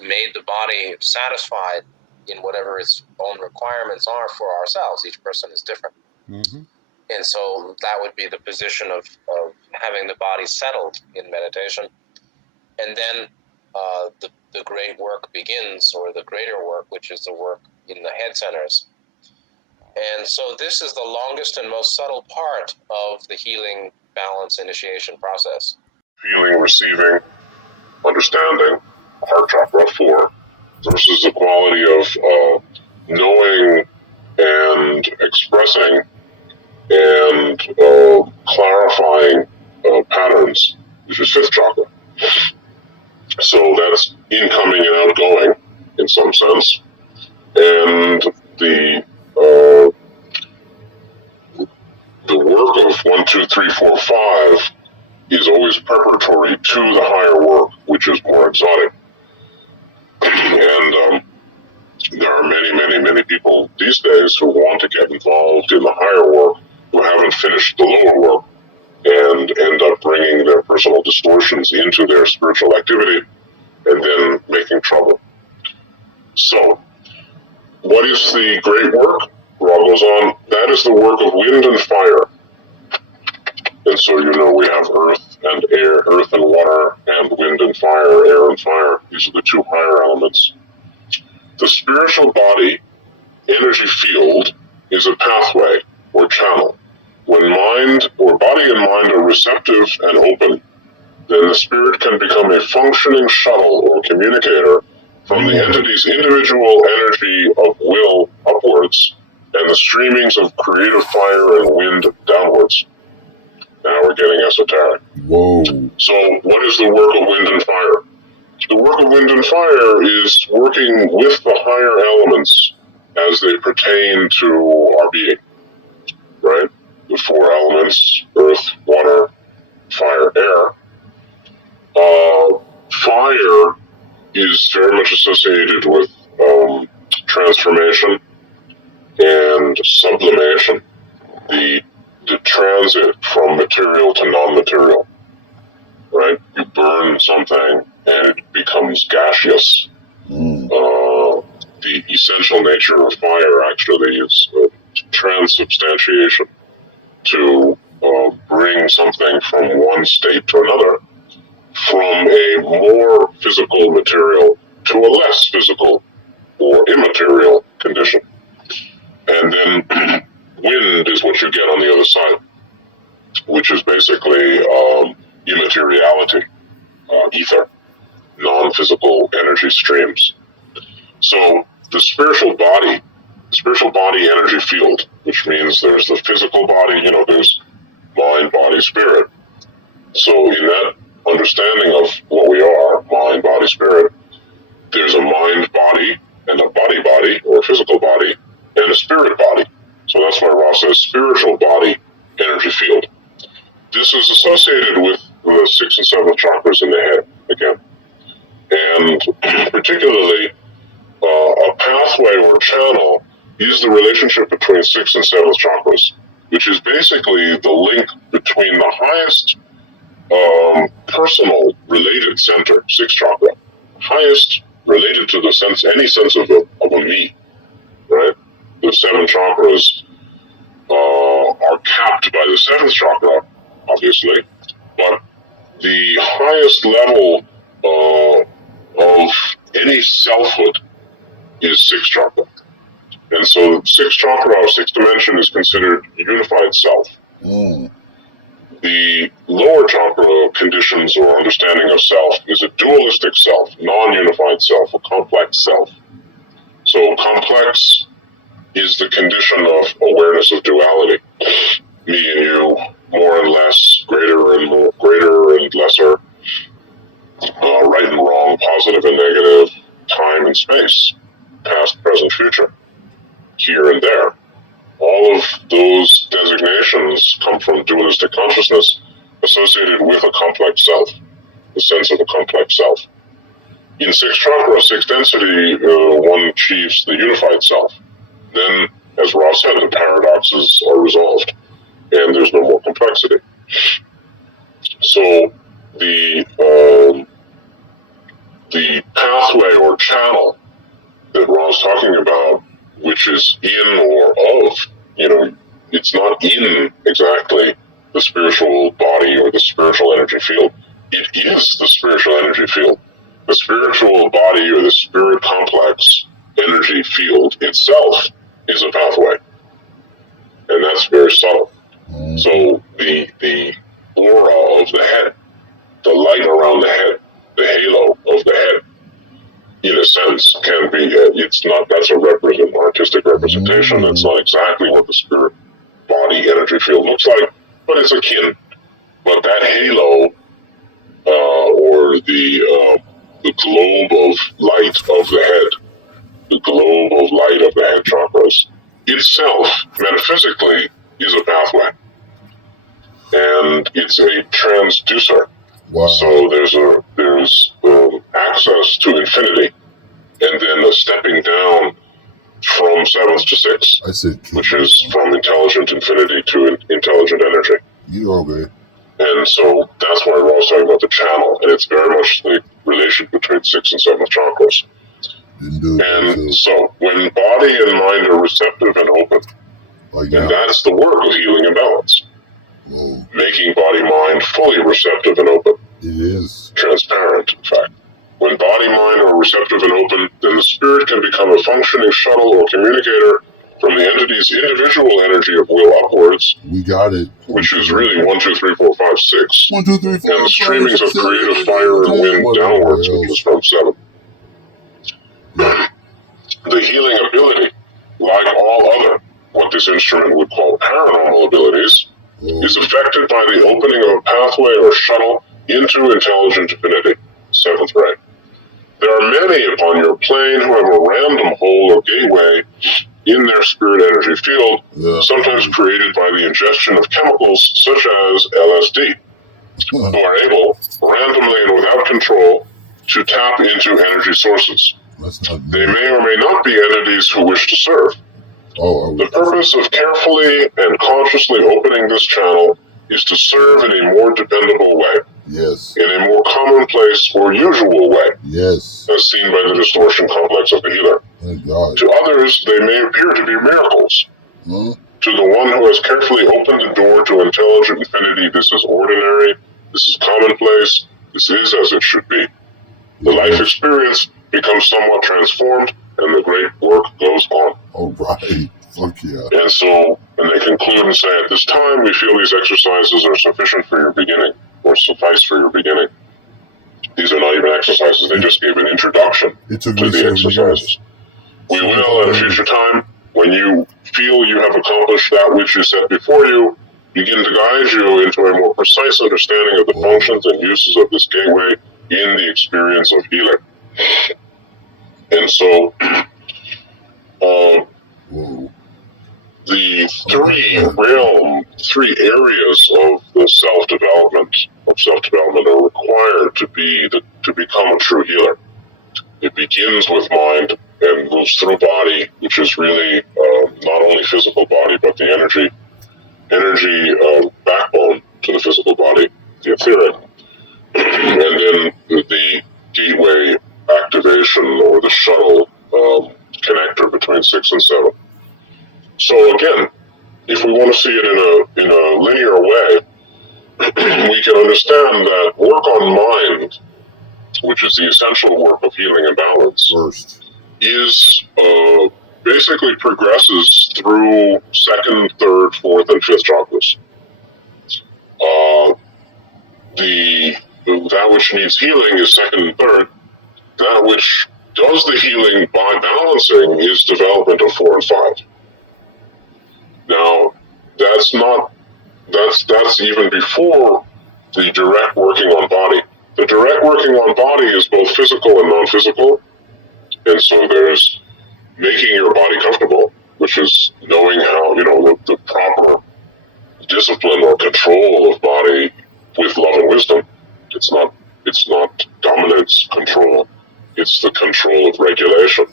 made the body satisfied in whatever its own requirements are for ourselves. Each person is different. Mm-hmm. And so that would be the position of having the body settled in meditation. And then the great work begins, or the greater work, which is the work in the head centers. And so this is the longest and most subtle part of the healing balance initiation process. Feeling, receiving, understanding, heart chakra 4, versus the quality of knowing and expressing and clarifying patterns, which is 5th chakra. So that's incoming and outgoing in some sense. And the work of 1, 2, 3, 4, 5 is always preparatory to the higher work, which is more exotic. And there are many people these days who want to get involved in the higher work who haven't finished the lower work and end up bringing their personal distortions into their spiritual activity and then making trouble. So, what is the great work? Ra goes on, that is the work of wind and fire. And so we have earth and air, earth and water, and wind and fire, air and fire. These are the 2 higher elements. The spiritual body energy field is a pathway or channel. When mind or body and mind are receptive and open, then the spirit can become a functioning shuttle or communicator from the entity's individual energy of will upwards and the streamings of creative fire and wind downwards. Now we're getting esoteric. Whoa. So what is the work of wind and fire? The work of wind and fire is working with the higher elements as they pertain to our being, right? The 4 elements, earth, water, fire, air. Fire is very much associated with transformation and sublimation, the transit from material to non-material, right? You burn something and it becomes gaseous. The essential nature of fire actually is transubstantiation, to bring something from one state to another, from a more physical material to a less physical or immaterial condition. And then wind is what you get on the other side, which is basically immateriality, ether, non-physical energy streams. So the spiritual body energy field, which means there's the physical body, there's mind, body, spirit. So in that understanding of what we are, mind, body, spirit, there's a mind body and a body or physical body and a spirit body. So that's why Ross says spiritual body energy field. This is associated with the 6th and 7th chakras in the head again. And particularly a pathway or channel is the relationship between 6th and 7th chakras, which is basically the link between the highest personal related center, 6th chakra, highest related to the sense, any sense of a me, right? The 7 chakras are capped by the 7th chakra, obviously, but the highest level of any selfhood is 6th chakra. And so 6th chakra, or 6th dimension, is considered unified self. The lower chakra conditions or understanding of self is a dualistic self, non-unified self, a complex self. So complex is the condition of awareness of duality. Me and you, more and less, greater and lesser, right and wrong, positive and negative, time and space, past, present, future, here and there. All of those designations come from dualistic consciousness associated with a complex self, the sense of a complex self. In 6th chakra, 6th density, one achieves the unified self. Then, as Ross said, the paradoxes are resolved, and there's no more complexity. So the pathway or talking about, which is in or of, it's not in exactly the spiritual body or the spiritual energy field. It is the spiritual energy field. The spiritual body or the spirit complex energy field itself is a pathway. And that's very subtle. So the aura of the head, the light around the head, the halo of the head, in a sense, can be, that's a artistic representation. It's not exactly what the spirit body energy field looks like, but it's akin. But that halo, or the globe of light of the head, the globe of light of the head chakras, itself, metaphysically, is a pathway. And it's a transducer. Wow. So there's access to infinity, and then a stepping down from seventh to sixth, which is from intelligent infinity to intelligent energy. Okay. And so that's why we're always talking about the channel, and it's very much the relation between sixth and seventh chakras. And so when body and mind are receptive and open, and that's the work of healing and balance. Making body-mind fully receptive and open. It is. Transparent, in fact. When body-mind are receptive and open, then the spirit can become a functioning shuttle or communicator from the entity's individual energy of will upwards. We got it. Which is really 1, 2, 3, 4, 5, 6. 1, 2, 3, 4, and the 5, streamings 6, of creative fire and wind downwards, which is from 7. The healing ability, like all other, what this instrument would call paranormal abilities, is affected by the opening of a pathway or shuttle into intelligent divinity, 7th ray. There are many upon your plane who have a random hole or gateway in their spirit energy field, sometimes created by the ingestion of chemicals such as LSD, who are able, randomly and without control, to tap into energy sources. They may or may not be entities who wish to serve. The purpose of carefully and consciously opening this channel is to serve in a more dependable way. Yes. In a more commonplace or usual way. Yes. As seen by the distortion complex of the healer. Thank God. To others, they may appear to be miracles. To the one who has carefully opened the door to intelligent infinity, this is ordinary, this is commonplace, this is as it should be. The life experience becomes somewhat transformed, and the great work goes on. All right. Fuck yeah. And so, and they conclude and say, at this time, we feel these exercises are sufficient for your beginning, or suffice for your beginning. These are not even exercises, they just give an introduction to the exercises. We will, at a future time, when you feel you have accomplished that which is set before you, begin to guide you into a more precise understanding of the functions and uses of this gateway in the experience of healing. And so, the three areas of the self-development are required to become a true healer. It begins with mind and moves through body, which is really not only physical body, but the energy backbone to the physical body, the etheric. And then the gateway activation or the shuttle connector between 6 and 7. So again, if we want to see it in a linear way, we can understand that work on mind, which is the essential work of healing and balance, is basically progresses through 2nd, 3rd, 4th, and 5th chakras. That which needs healing is 2nd and 3rd. That which does the healing by balancing is development of 4 and 5. Now, that's even before the direct working on body. The direct working on body is both physical and non-physical, and so there's making your body comfortable, which is knowing how, the proper discipline or control of body with love and wisdom. It's not dominance control, it's the control of regulation.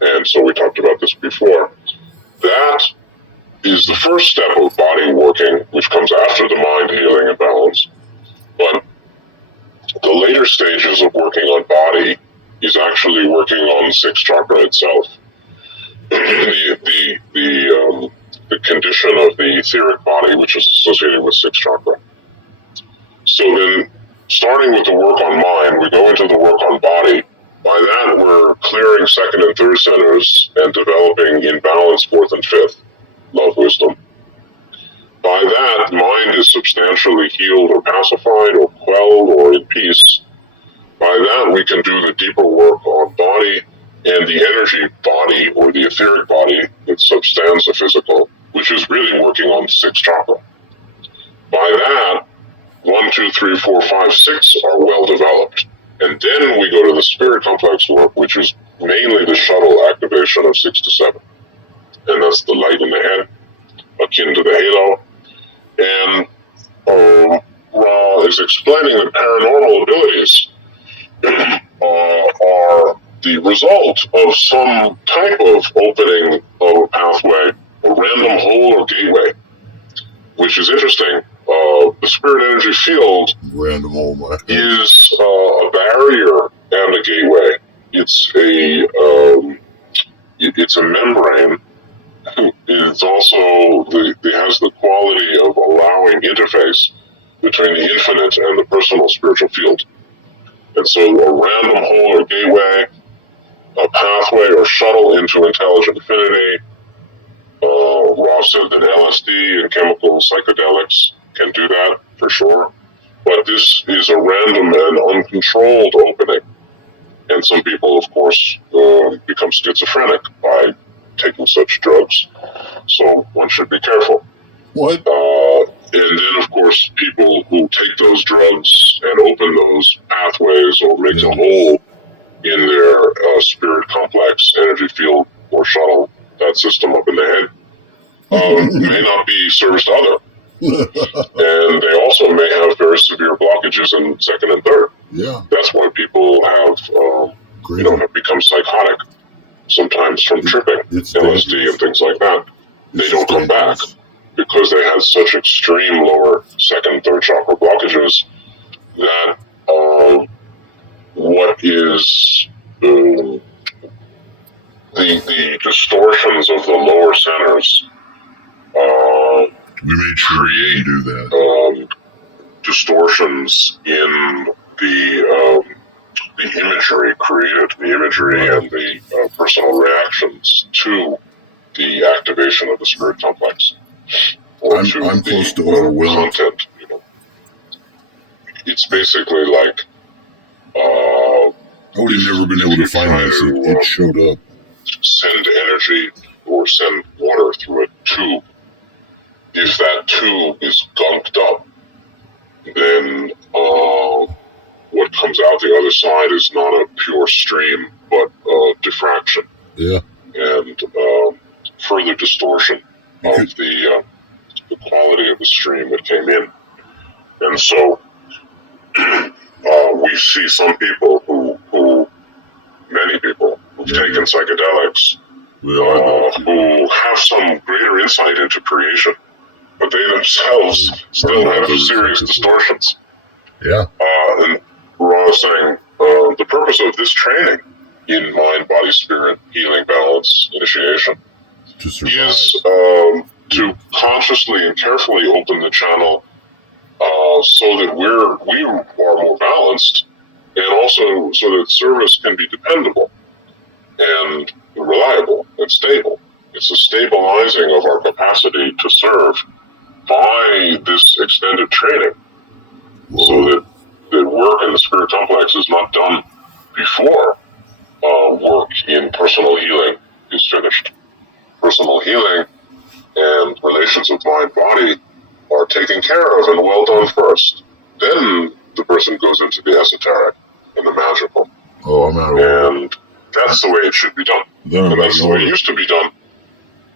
And so we talked about this before. That is the first step of body working, which comes after the mind healing and balance. But the later stages of working on body is actually working on sixth chakra itself. The condition of the etheric body, which is associated with sixth chakra. So then, starting with the work on mind, we go into the work on body. By that, we're clearing second and third centers and developing in balance fourth and fifth, love, wisdom. By that, mind is substantially healed or pacified or quelled or in peace. By that, we can do the deeper work on body and the energy body or the etheric body that substands the physical, which is really working on sixth chakra. By that, 1, 2, 3, 4, 5, 6 are well developed. And then we go to the spirit complex work, which is mainly the shuttle activation of 6 to 7. And that's the light in the head, akin to the halo. And Ra is explaining that paranormal abilities are the result of some type of opening of a pathway, a random hole or gateway, which is interesting. The spirit energy field is a barrier and a gateway. It's a membrane. It's also it has the quality of allowing interface between the infinite and the personal spiritual field. And so a random hole or gateway, a pathway or shuttle into intelligent infinity. Ross said that LSD and chemical psychedelics can do that for sure. But this is a random and uncontrolled opening. And some people, of course, become schizophrenic by taking such drugs. So one should be careful. What? And then, of course, people who take those drugs and open those pathways or make a hole in their spirit complex, energy field, or shuttle, that system up in the head, may not be service to other. And they also may have very severe blockages in second and third. Yeah. That's why people have, have become psychotic sometimes from tripping, LSD and things like that. They don't come back because they had such extreme lower second and third chakra blockages that what is the distortions of the lower centers we made sure create do that. Distortions in the imagery created, the imagery and the personal reactions to the activation of the spirit complex. Or I'm close to overwhelmed. Content, It's basically like I would have never been able to find this. It showed up. Send energy or send water through a tube. If that tube is gunked up, then what comes out the other side is not a pure stream, but diffraction. Yeah. And further distortion of the quality of the stream that came in. And so we see some people many people who've taken psychedelics, who have some greater insight into creation, but they themselves still have serious distortions. Yeah. And Ra is saying the purpose of this training in mind, body, spirit, healing, balance, initiation is to consciously and carefully open the channel so that we are more balanced, and also so that service can be dependable and reliable and stable. It's a stabilizing of our capacity to serve by this extended training. So that work in the spirit complex is not done before work in personal healing is finished. Personal healing and relations with mind-body are taken care of and well done first. Then the person goes into the esoteric and the magical. Oh, I'm out of And that's the way it should be done. And that's the way it used to be done.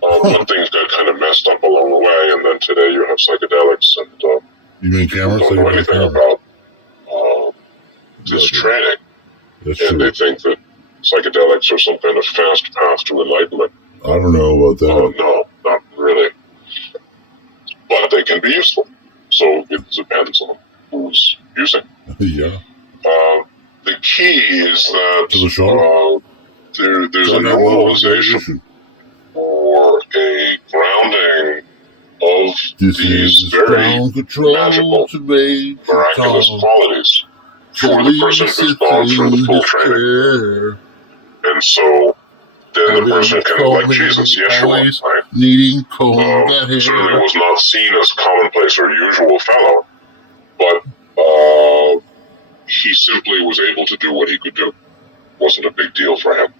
But things got kind of messed up along the way, and then today you have psychedelics, and you mean cameras? Don't know anything about this training. And they think that psychedelics are some kind of fast path to enlightenment. I don't know about that. No, not really. But they can be useful. So it depends on who's using. Yeah. The key is that To the shuttle? there's a Turn that low normalization resolution. or a grounding of This these is very ground control magical, to Major miraculous Tom. qualities for the Charlie person who's sits gone through the in full his training. chair. And so then the Having person can, like Coleman Jesus, Yeshua, always right? needing combat Certainly hair. was not seen as commonplace or usual fellow, but he simply was able to do what he could do. Wasn't a big deal for him.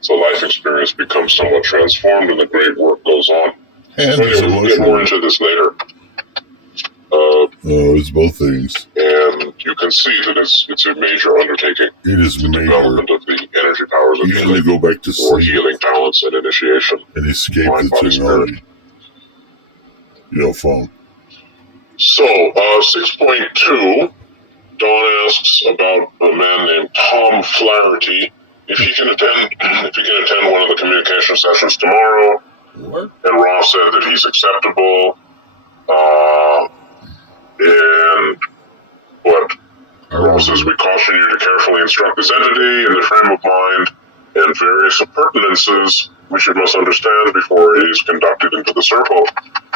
So life experience becomes somewhat transformed and the great work goes on. And Anyway, so we'll much get more more. into this later. It's both things. And you can see that it's a major undertaking. It is The major. development of the energy powers of You healing, to go back to or sleep healing talents and initiation. and escape Mind, the body, technology. Phone. So, 6.2, Dawn asks about a man named Tom Flaherty. If he can attend one of the communication sessions tomorrow. What? And Ross said that he's acceptable. Ross says, we caution you to carefully instruct this entity in the frame of mind and various appurtenances which it must understand before it is conducted into the circle.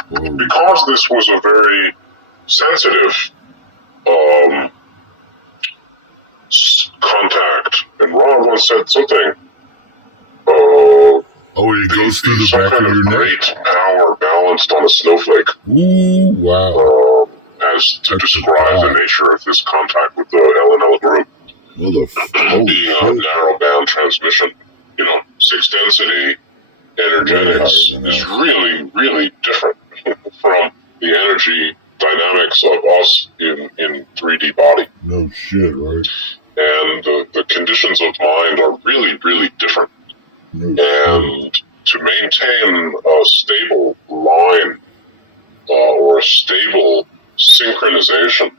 Whoa. Because this was a very sensitive contact, and Ron once said something. It goes through the back of your neck? Great power balanced on a snowflake. Ooh, wow. As to describe the nature of this contact with the LNL group. Being a narrow band transmission, 6 density energetics is really, really different from the energy dynamics of us in 3D body. No shit, right? And the conditions of mind are really, really different. And to maintain a stable line or a stable synchronization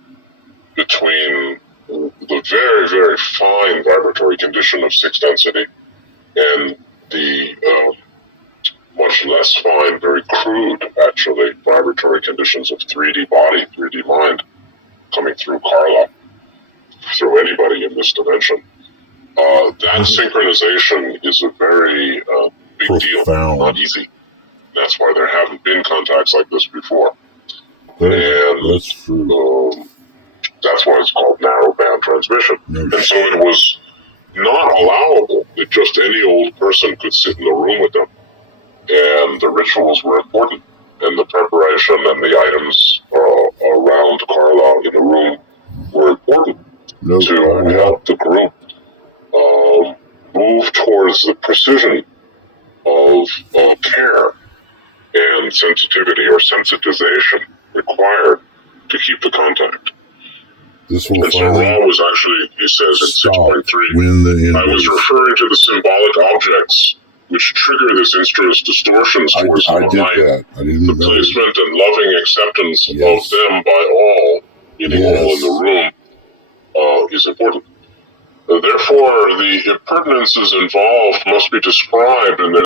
between the very, very fine vibratory condition of 6 density and the much less fine, very crude, actually, vibratory conditions of 3D body, 3D mind, coming through Carla, through anybody in this dimension. That synchronization is a very big deal, not easy. That's why there haven't been contacts like this before. That's true. That's why it's called narrowband transmission. And so it was not allowable that just any old person could sit in the room with them. And the rituals were important, and the preparation and the items around Carla in the room were important to help the group move towards the precision of care and sensitivity or sensitization required to keep the contact. And so Ra was actually, he says in 6.3, I was referring to the symbolic objects which trigger this instrument's distortions towards the light. The placement and loving acceptance of them by all, meaning all in the room, is important. Therefore, the appurtenances involved must be described in their